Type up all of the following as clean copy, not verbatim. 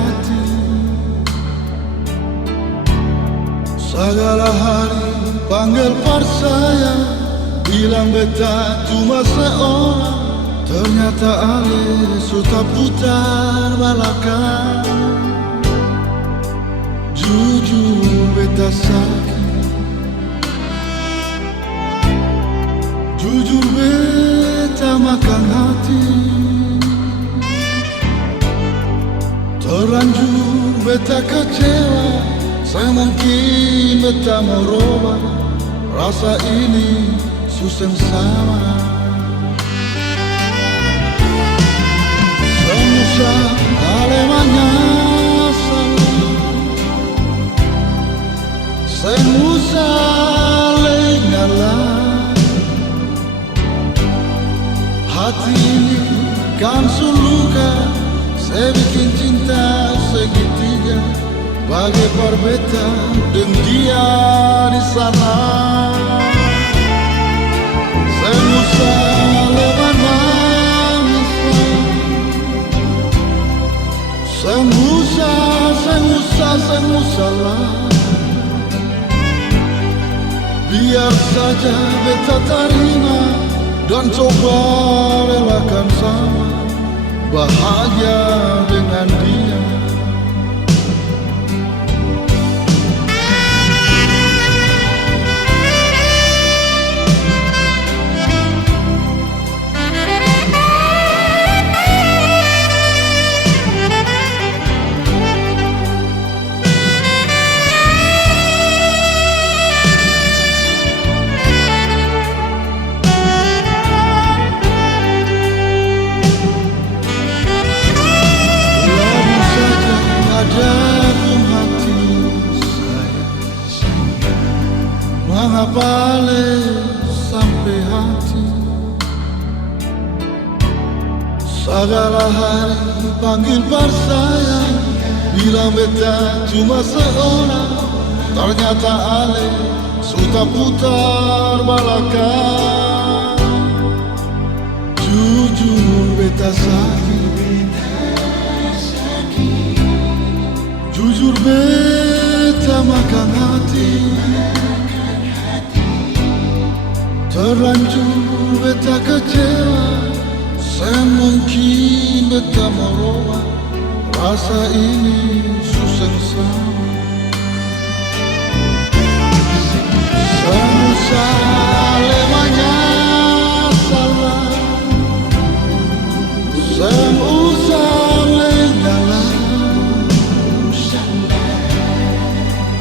hati. Segala hari panggil par saya, bilang beta cuma seorang. Ternyata ale sudah putar balakan. Jujur beta sakit, jujur beta makan hati. Terlanjur beta kecewa, saya mungkin beta mau roba. Rasa ini susah sama. Semusa alemanya salah, semusa lengalah. Hati ini kan suluka, saya bikin cinta segitiga. Bagai parbeta dan dia di sana. Semusa leman nangis, semusa lah. Biar saja beta terima dan coba relakan sama, bahagia dengan dia. Mengapa sampai hati? Segala hari panggil par saya, bilang beta cuma seorang. Ternyata ale sudah putar balakan. Jujur beta sakit, jujur beta makan hati. Terlanjur beta kecewa, saya mungkin beta mau roba. Rasa ini susah sama. Semusa lemanya salah, semusa lengalah.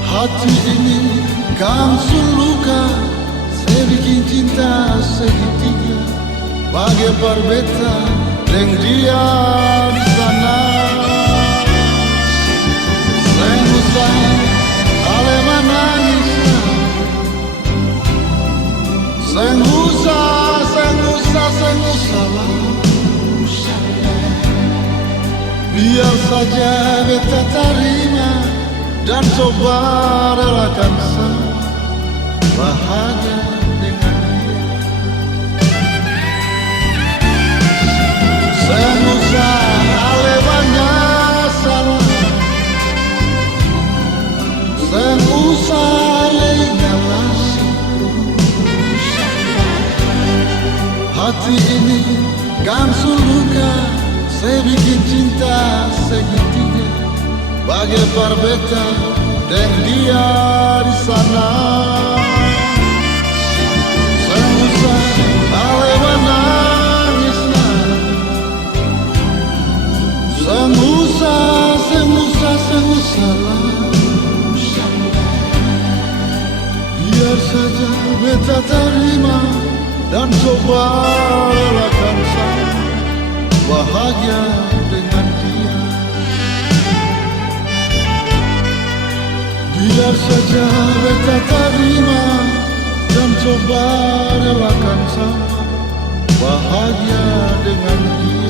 Hati ini kan suluka, saya bikin cinta segitiga. Bagai parbeta dan dia di sana. Semusa aleman nangis, semusa lah. Biar saja beta terima dan coba relakan sama, bahagia dengan dia. Semusa alemannya salah, semusa lengalah. Hati ini kan suluka, saya bikin cinta segitiga. Bagai parbeta dan dia di sana. Semusa aleman nangislah, semusa lah. Biar saja beta terima dan coba relakan sama, bahagia dengan dia. Biar saja beta terima dan coba relakan sama, bahagia dengan dia.